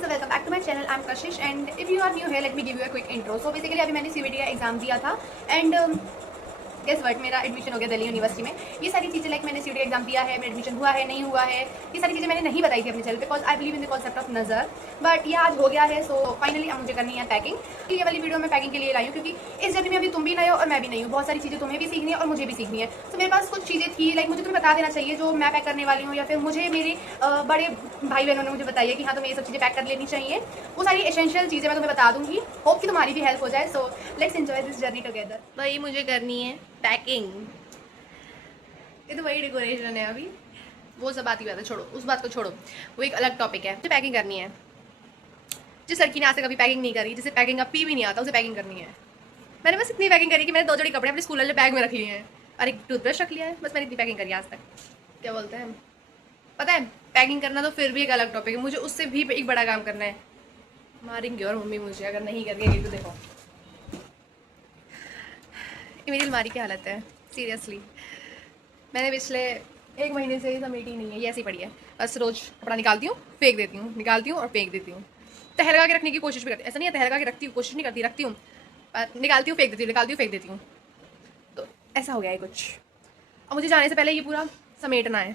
so welcome back to my channel. I'm Kashish and if you are new here, let me give you a quick intro. So basically अभी मैंने CBT का exam दिया था and guess what, मेरा admission हो गया Delhi university में। ये सारी चीज़ें लाइक मैंने CBT एग्जाम दिया है, मेरा एडमिशन हुआ है नहीं हुआ है, ये सारी चीज़ें मैंने नहीं बताई थी अपने चैनल पे because I believe in the concept of नज़र। बट ये आज हो गया है, सो फाइनली अब मुझे करनी है पैकिंग। ये वाली वीडियो मैं पैकिंग के लिए लाई हूँ क्योंकि इस जर्नी में अभी तुम भी नए हो और मैं भी नहीं हूँ। बहुत सारी चीज़ें तुम्हें भी सीखनी है और मुझे भी सीखनी है। तो मेरे पास कुछ चीज़ें थी लाइक मुझे तुम्हें बता देना चाहिए जो मैं पैक करने वाली हूँ, या फिर मुझे मेरे बड़े भाई बहनों ने मुझे बताई है कि हाँ तुम्हें ये सब चीज़ें पैक कर लेनी चाहिए। वो सारी एसेंशियल चीज़ें मैं तुम्हें बता दूँगी, होप कि तुम्हारी भी हेल्प हो जाए। So let's enjoy this journey together. भाई मुझे करनी है पैकिंग। ये तो वही डेकोरेशन है अभी, वो सब बात ही बात है, छोड़ो उस बात को छोड़ो, वो एक अलग टॉपिक है। मुझे पैकिंग करनी है। जिस लड़की ने आज तक कभी पैकिंग नहीं करी, जिसे पैकिंग का पी भी नहीं आता, उसे पैकिंग करनी है। मैंने बस इतनी पैकिंग करी कि मैंने 2 जोड़ी कपड़े अपने स्कूल वाले बैग में रख लिए हैं और एक टूथब्रश रख लिया है। बस मैंने इतनी पैकिंग करी आज तक। क्या बोलते हैं, पता है पैकिंग करना तो फिर भी एक अलग टॉपिक है, मुझे उससे भी एक बड़ा काम करना है। मारेंगे और मम्मी मुझे अगर नहीं करेंगे। तो देखो ये मेरी अलमारी की हालत है सीरियसली। मैंने पिछले 1 महीने से ये समेटी नहीं है, ये ऐसी पड़ी है। बस रोज कपड़ा निकालती हूँ, फेंक देती हूँ, निकालती हूँ और फेंक देती हूँ। तहलका के रखने की कोशिश भी करती हूँ, ऐसा नहीं है तहलका के रखती हूँ, कोशिश नहीं करती, रखती हूँ, निकालती हूँ फेंक देती हूँ, निकालती हूँ फेंक देती हूँ। तो ऐसा हो गया है कुछ। और मुझे जाने से पहले ये पूरा समेटना है,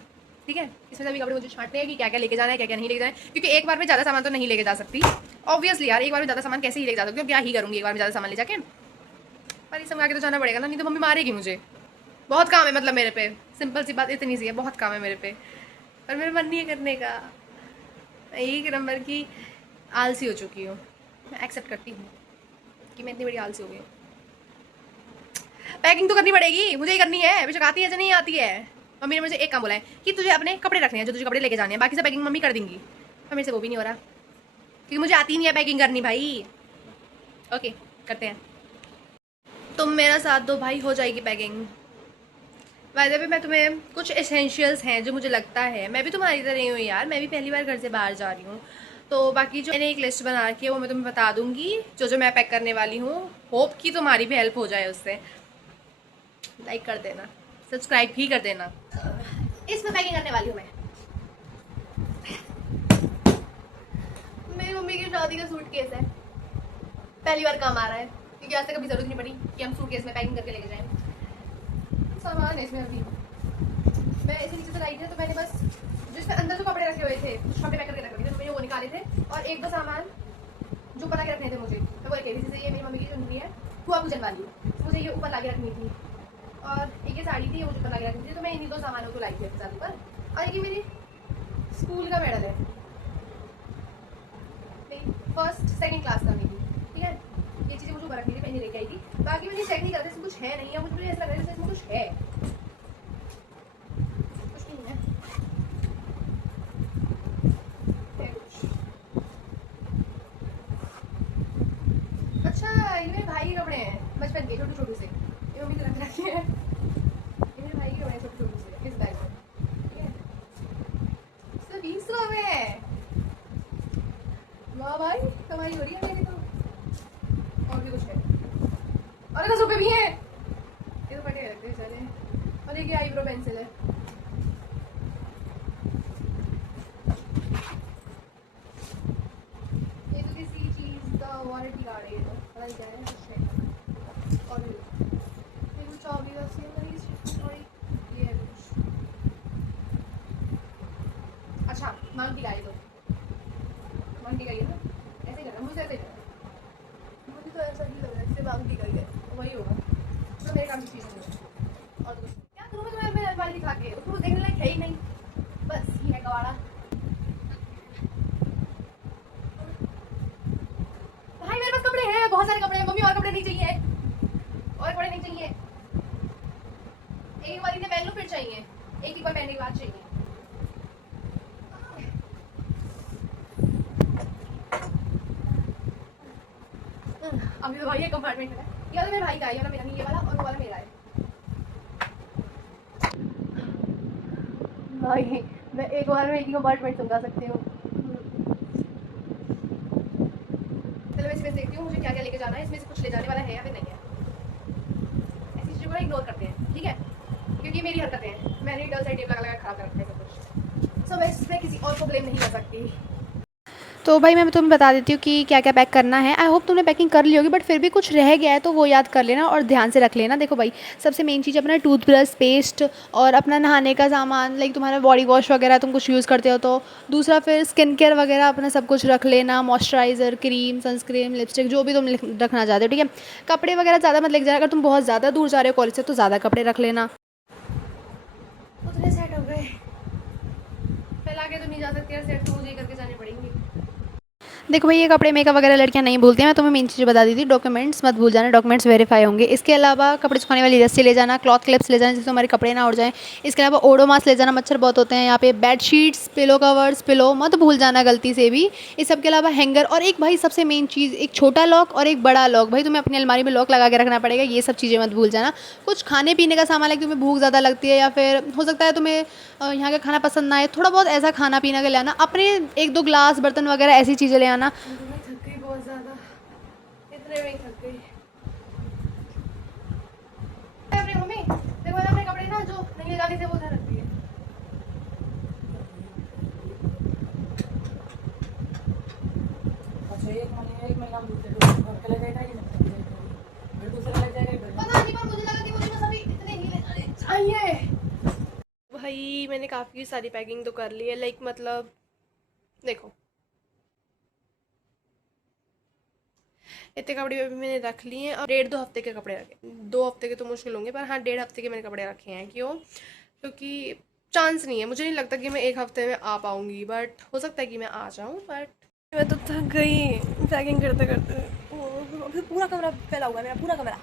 ठीक है। इसमें सभी कपड़े मुझे छांटने हैं कि क्या क्या लेके जाना है, क्या क्या नहीं लेके जाना है, क्योंकि एक बार में ज़्यादा सामान तो नहीं लेके जा सकती ऑब्वियसली यार। एक बार में ज़्यादा सामान कैसे ही लेके जा सकती हूँ, क्या ही करूँगी एक बार में ज़्यादा सामान ले जाके। पर ये समझा के तो जाना पड़ेगा ना, नहीं तो मम्मी मारेगी मुझे। बहुत काम है मतलब मेरे पे, सिंपल सी बात इतनी सी है, बहुत काम है मेरे पे, पर मेरा मन नहीं है करने का। एक नंबर की आलसी हो चुकी हूँ, मैं एक्सेप्ट करती हूँ कि मैं इतनी बड़ी आलसी हो गई हूँ। पैकिंग तो करनी पड़ेगी, मुझे ही करनी है, बेशक आती है या नहीं आती है। मम्मी ने मुझे एक काम बोला है कि तुझे अपने कपड़े रखने हैं, जो तुझे कपड़े लेके जाने हैं, बाकी से पैकिंग मम्मी कर देंगी। पर मेरे से वो भी नहीं हो रहा क्योंकि मुझे आती नहीं है पैकिंग करनी भाई। ओके करते हैं, तुम मेरा साथ दो भाई, हो जाएगी पैकिंग। वायदे पे मैं तुम्हें कुछ एसेंशियल्स हैं जो मुझे लगता है, मैं भी तुम्हारी तरह हूँ यार, मैं भी पहली बार घर से बाहर जा रही हूँ। तो बाकी जो मैंने एक लिस्ट बना रखी है वो मैं तुम्हें बता दूंगी, जो जो मैं पैक करने वाली हूँ। होप कि तुम्हारी भी हेल्प हो जाए उससे। लाइक कर देना, सब्सक्राइब भी कर देना। इसमें पैकिंग करने वाली हूँ मैं। मेरी मम्मी की शादी का सूटकेस है, पहली बार काम आ रहा है क्योंकि आज तक कभी जरूरत नहीं पड़ी कि हम सूटकेस में पैकिंग करके लेके जाएं। सामान है इसमें अभी, मैं इसे नीचे से लाई थी तो मैंने बस जिसमें अंदर जो कपड़े रखे हुए थे, कुछ कपड़े पैक करके रखे हुए थे, तो मैंने वो निकाले थे और एक दो सामान जो बना के रखने थे मुझे, तो वो रखे थे। जैसे ये मेरी मम्मी की चुनरी है, हुआ पूजन वाली, मुझे ये ऊपर ला के रखनी थी, और एक ये साड़ी थी, वो ऊपर ला के रखनी थी। तो मैं इन्हीं 2 सामानों को लाई थी अपने साथ ऊपर। और ये मेरी स्कूल का मेडल है, फर्स्ट सेकेंड क्लास का मेरी, ठीक है। ये चीज़ें मुझे ऊपर रखनी थी, मैंने लेके आई थी। बाकी मुझे चेक नहीं करते इसमें कुछ है नहीं है, मुझे ऐसा लग रहा है जैसे इसमें कुछ है, कुछ नहीं है, कुछ। अच्छा ये मेरे भाई के कपड़े हैं बचपन के, छोटे छोटे से, ये मम्मी ने रख रखे हैं। ये मेरे भाई के कपड़े छोटे छोटे से इस बैग में, ठीक है। सिर्फ 20 रुपये में है। वाह भाई कमाई हो रही है मेरी तो। और भी कुछ है, और 10 रुपये भी है, ये तो फटे लगते हैं चले। और एक आईब्रो पेंसिल है, ये तो किसी चीज़ का वारंटी कार्ड है, ये तो पता नहीं क्या है, कुछ है। और ये कुछ और भी थोड़ी ये है कुछ। अच्छा मांगती का, ये तो मांगती का ही है ना, ऐसे ही लग रहा है मुझे, ऐसे ही लग रहा है मुझे, तो ऐसा ही लग रहा है जैसे मांगती का ही है, वही होगा तो मेरे काम की चीज़ है। और क्या करूँ मैं तुम्हें मेरे अलमारी दिखा के, उसको देखने लायक है ही नहीं, बस ये है कवाड़ा। भाई मेरे पास कपड़े हैं, बहुत सारे कपड़े हैं, मम्मी और कपड़े नहीं चाहिए, और कपड़े नहीं चाहिए। एक बार इन्हें पहन लो फिर चाहिए, एक बार पहनने के बाद चाहिए। अभी तो भाई ये कंपार्टमेंट है, ये वाला मेरे भाई का है, ये वाला मेरा नहीं, ये वाला और वो वाला मेरा है। भाई मैं एक बार में एक ही कंपार्टमेंट समझा सकती हूँ। चलो मैं इसमें देखती हूँ मुझे क्या क्या लेके जाना है, इसमें से कुछ ले जाने वाला है या फिर नहीं है। ऐसी चीज़ों को इग्नोर करते हैं, ठीक है, क्योंकि मेरी हरकतें हैं, मैंने डल साइड टेप लगा लगा खराब कर रखा है सब कुछ। सो मैं इसमें किसी और को ब्लेम नहीं कर सकती। तो भाई मैं तुम्हें बता देती हूँ कि क्या क्या पैक करना है। आई होप तुमने पैकिंग कर ली होगी, बट फिर भी कुछ रह गया है तो वो याद कर लेना और ध्यान से रख लेना। देखो भाई, सबसे मेन चीज़ अपना टूथब्रश, पेस्ट और अपना नहाने का सामान, लाइक तुम्हारा बॉडी वॉश वगैरह तुम कुछ यूज़ करते हो तो। दूसरा फिर स्किन केयर वगैरह अपना सब कुछ रख लेना, मॉइस्चराइज़र, क्रीम, सनस्क्रीन, लिपस्टिक, जो भी तुम रखना चाहते हो, ठीक है। कपड़े वगैरह ज़्यादा मत लेके जाना, अगर तुम बहुत ज़्यादा दूर जा रहे हो कॉलेज से तो ज़्यादा कपड़े रख लेना। उतने सेट हो गए, फैला के तो नहीं जा सकते यार, सेट तो मुझे करके जाने पड़ेंगे। देखो भाई, ये कपड़े मेकअप वगैरह लड़कियां नहीं भूलती हैं, मैं तुम्हें मेन चीज़ बता दी थी। डॉक्यूमेंट्स मत भूल जाना, डॉक्यूमेंट्स वेरीफाई होंगे। इसके अलावा कपड़े सुखाने वाली रस्सी ले जाना, क्लॉथ क्लिप्स ले जाना जिससे हमारे कपड़े ना उड़ जाएं। इसके अलावा ओडोमास ले जाना, मच्छर बहुत होते हैं यहाँ पे। Bed sheets, pillow covers, pillow मत भूल जाना गलती से भी। इस सब के अलावा हैंगर, और एक भाई सबसे मेन चीज़, एक छोटा लॉक और एक बड़ा लॉक। भाई तुम्हें अपनी अलमारी में लॉक लगा के रखना पड़ेगा, ये सब चीज़ें मत भूल जाना। कुछ खाने पीने का सामान है, तुम्हें भूख ज़्यादा लगती है या फिर हो सकता है तुम्हें यहाँ का खाना पसंद ना आए, थोड़ा बहुत ऐसा खाना पीना का ले आना। अपने 1-2 ग्लास, बर्तन वगैरह ऐसी चीज़ें ले आना। थक गई बहुत ज़्यादा, इतने में थक गई। अपने मम्मी देखो, अपने कपड़े ना जो नहीं ले जाने थे वो उधर रख दिए। अच्छा, एक महीना पता नहीं, पर मुझे लगा कि मुझे बस अभी इतने ही ले जाने चाहिए। भाई मैंने काफ़ी सारी पैकिंग तो कर ली है, लाइक मतलब देखो, इतने कपड़े भी मैंने रख लिए हैं और 1.5-2 हफ्ते के कपड़े रखे। 2 हफ्ते के तो मुश्किल होंगे, पर हाँ 1.5 हफ्ते के मैंने कपड़े रखे हैं। क्यों? क्योंकि चांस नहीं है, मुझे नहीं लगता कि मैं 1 हफ्ते में आ पाऊँगी, बट हो सकता है कि मैं आ जाऊँ। बट मैं तो थक गई पैकिंग करते करते। पूरा कमरा फैला हुआ है मेरा, पूरा कमरा।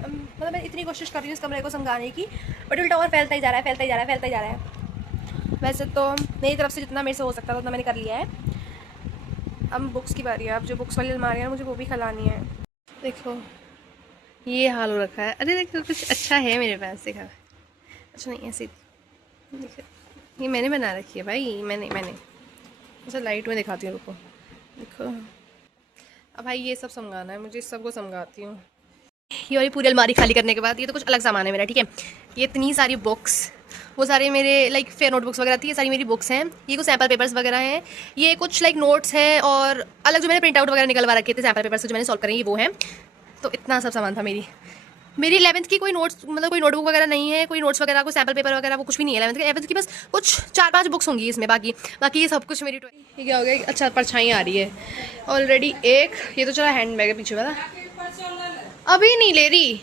मतलब मैं इतनी कोशिश कर रही हूँ इस कमरे को समझाने की, बट उल्टा और फैलता ही जा रहा है, फैलता ही जा रहा है, फैलता ही जा रहा है। वैसे तो मेरी तरफ से जितना मेरे से हो सकता था उतना मैंने कर लिया है। अब बुक्स की बारी है, अब जो बुक्स वाली अलमारी है मुझे वो भी खिलानी है। देखो ये हाल हो रखा है। अरे देखो कुछ अच्छा है मेरे पास, देखा? अच्छा नहीं, ऐसे देखो, ये मैंने बना रखी है भाई, मैंने अच्छा लाइट में दिखाती हूँ, रुको। देखो अब भाई ये सब समझाना है मुझे, इस सब को समझाती हूँ। ये वाली पूरी अलमारी खाली करने के बाद ये तो कुछ अलग सामान है मेरा, ठीक है। ये इतनी सारी बुक्स, वो सारे मेरे लाइक फेयर नोटबुक्स वगैरह थी, ये सारी मेरी बुक्स हैं। ये कुछ सैम्पल पेपर्स वगैरह हैं, ये कुछ लाइक नोट्स हैं, और अलग जो मैंने प्रिंट आउट वगैरह निकलवा रखे थे सैम्पल पेपर्स जो मैंने सॉल्व करेंगे वो हैं। तो इतना सब सामान था। मेरी 11th की कोई नोट्स, मतलब कोई नोटबुक वगैरह नहीं है, कोई नोट्स वगैरह, कोई सैम्पल पेपर वगैरह वो कुछ भी नहीं है। 11th की बस कुछ 4-5 बुक्स होंगी इसमें, बाकी ये सब कुछ मेरी। ये क्या हो गया? अच्छा परछाई आ रही है ऑलरेडी। एक ये तो चला हैंड बैग है पीछे वाला, अभी नहीं ले रही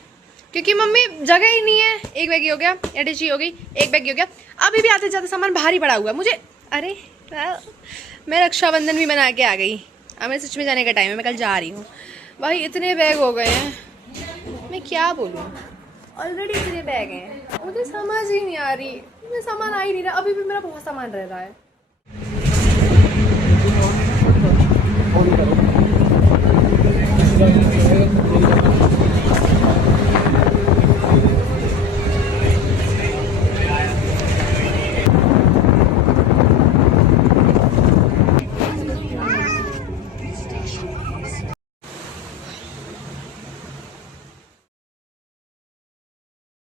क्योंकि मम्मी जगह ही नहीं है। एक बैग हो गया, अटैची हो गई, एक बैग हो गया। अभी भी आते जाते सामान भारी पड़ा हुआ है मुझे। अरे मैं रक्षाबंधन भी बना के आ गई, अब मैं सच में जाने का टाइम है, मैं कल जा रही हूँ। भाई इतने बैग हो गए हैं, मैं क्या बोलूँ, ऑलरेडी इतने बैग हैं, मुझे समझ ही नहीं आ रही, मुझे सामान आ ही नहीं रहा। अभी भी मेरा बहुत सामान रह रहा है।